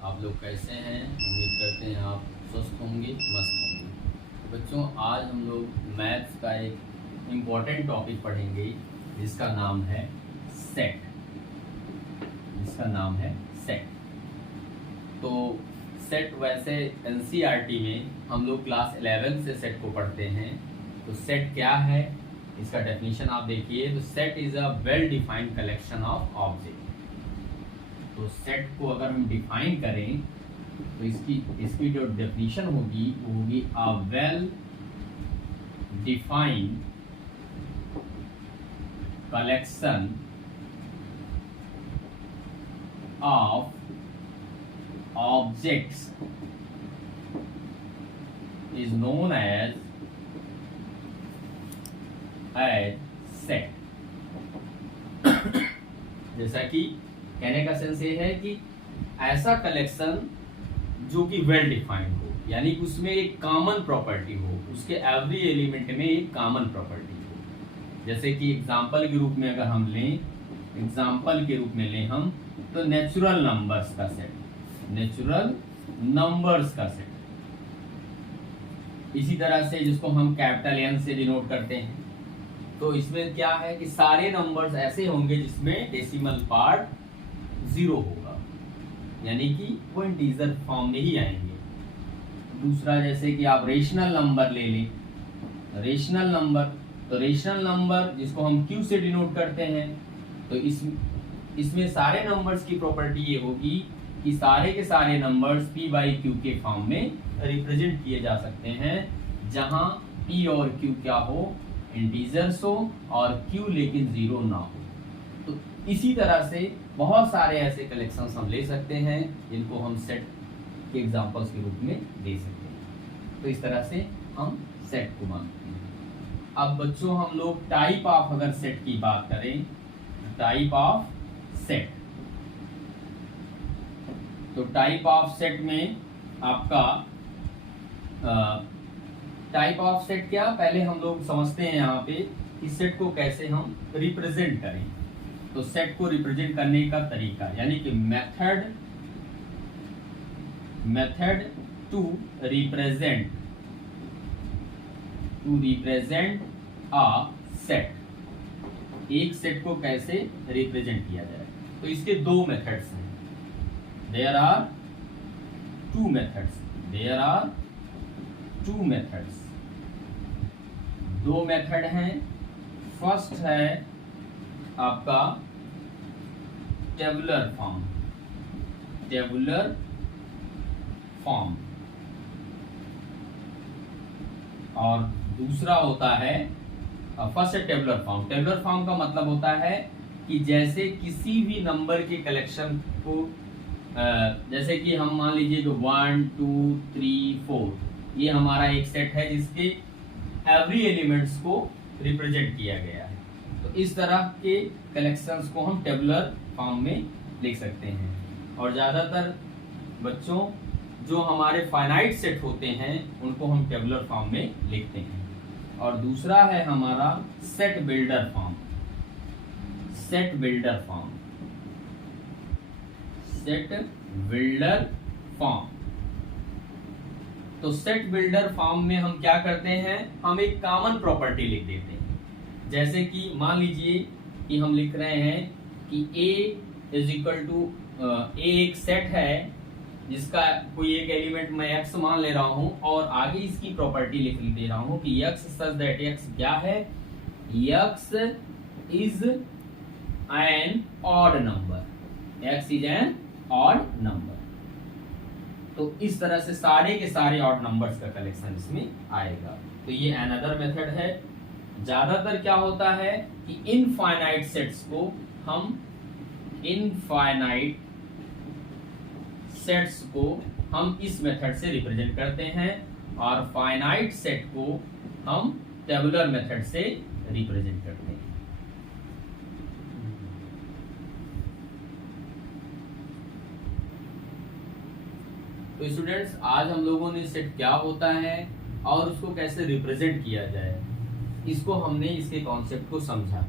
आप लोग कैसे हैं? उम्मीद करते हैं आप स्वस्थ होंगे, मस्त होंगे। बच्चों, आज हम लोग मैथ्स का एक इम्पॉर्टेंट टॉपिक पढ़ेंगे जिसका नाम है सेट। तो सेट वैसे एनसीईआरटी में हम लोग क्लास 11 से सेट को पढ़ते हैं। तो सेट क्या है, इसका डेफिनेशन आप देखिए। तो set is a well defined collection of object. तो सेट को अगर हम डिफाइन करें तो इसकी जो डेफिनेशन होगी वो होगी a well defined collection of objects is known as set. जैसा कि कहने का सेंस ये है कि ऐसा कलेक्शन जो कि वेल डिफाइंड हो, यानी कि उसमें एक कॉमन प्रॉपर्टी हो, उसके एवरी एलिमेंट में एक कॉमन प्रॉपर्टी हो। जैसे कि एग्जांपल के रूप में अगर हम लें, हम तो नेचुरल नंबर्स का सेट, इसी तरह से जिसको हम कैपिटल एन से डिनोट करते हैं। तो इसमें क्या है कि सारे नंबर्स ऐसे होंगे जिसमें डेसिमल पार्ट 0 होगा, यानी कि वो इंटीजर फॉर्म में ही आएंगे। दूसरा, जैसे कि आप रेशनल नंबर ले लें, तो रेशनल नंबर जिसको हम क्यू से डिनोट करते हैं। तो इसमें सारे नंबर्स की प्रॉपर्टी ये होगी कि सारे के सारे नंबर्स p बाई क्यू के फॉर्म में रिप्रेजेंट किए जा सकते हैं, जहां p और q क्या हो, इंटीजर्स हो, और q लेकिन 0 ना हो। तो इसी तरह से बहुत सारे ऐसे कलेक्शंस हम ले सकते हैं जिनको हम सेट के एग्जांपल्स के रूप में दे सकते हैं। तो इस तरह से हम सेट को मानते हैं। अब बच्चों, हम लोग टाइप ऑफ अगर सेट की बात करें, टाइप ऑफ सेट, तो टाइप ऑफ सेट में आपका टाइप ऑफ सेट क्या, पहले हम लोग समझते हैं यहाँ पे कि सेट को कैसे हम रिप्रेजेंट करें। तो सेट को रिप्रेजेंट करने का तरीका, यानी कि method to represent a set, एक सेट को कैसे रिप्रेजेंट किया जाए। तो इसके दो मेथड्स हैं। देयर आर टू मेथड्स, दो मेथड हैं। फर्स्ट है आपका टेबुलर फॉर्म, और दूसरा होता है फर्स्ट है टेबुलर फॉर्म का मतलब होता है कि जैसे किसी भी नंबर के कलेक्शन को, जैसे कि हम मान लीजिए कि 1 2 3 4 ये हमारा एक सेट है जिसके एवरी एलिमेंट्स को रिप्रेजेंट किया गया है। तो इस तरह के कलेक्शंस को हम टेबुलर फॉर्म में लिख सकते हैं। और ज़्यादातर बच्चों जो हमारे फाइनाइट सेट होते हैं उनको हम टेबुलर फॉर्म में लिखते हैं। और दूसरा है हमारा सेट बिल्डर फॉर्म। तो सेट बिल्डर फॉर्म में हम क्या करते हैं, हम एक कॉमन प्रॉपर्टी लिख देते हैं। जैसे कि मान लीजिए कि हम लिख रहे हैं कि A is equal to A एक सेट है जिसका कोई एक एलिमेंट मैं x मान ले रहा हूं, और आगे इसकी प्रॉपर्टी लिख दे रहा हूं कि x सच दैट x क्या है, x is an odd number. तो इस तरह से सारे के सारे ऑड नंबर्स का कलेक्शन इसमें आएगा। तो ये अनदर मेथड है। ज्यादातर क्या होता है कि इनफाइनाइट सेट्स को हम इस मेथड से रिप्रेजेंट करते हैं, और फाइनाइट सेट को हम टेबुलर मेथड से रिप्रेजेंट करते हैं। तो स्टूडेंट्स, आज हम लोगों ने सेट क्या होता है और उसको कैसे रिप्रेजेंट किया जाए, इसको हमने इसके कॉन्सेप्ट को समझा।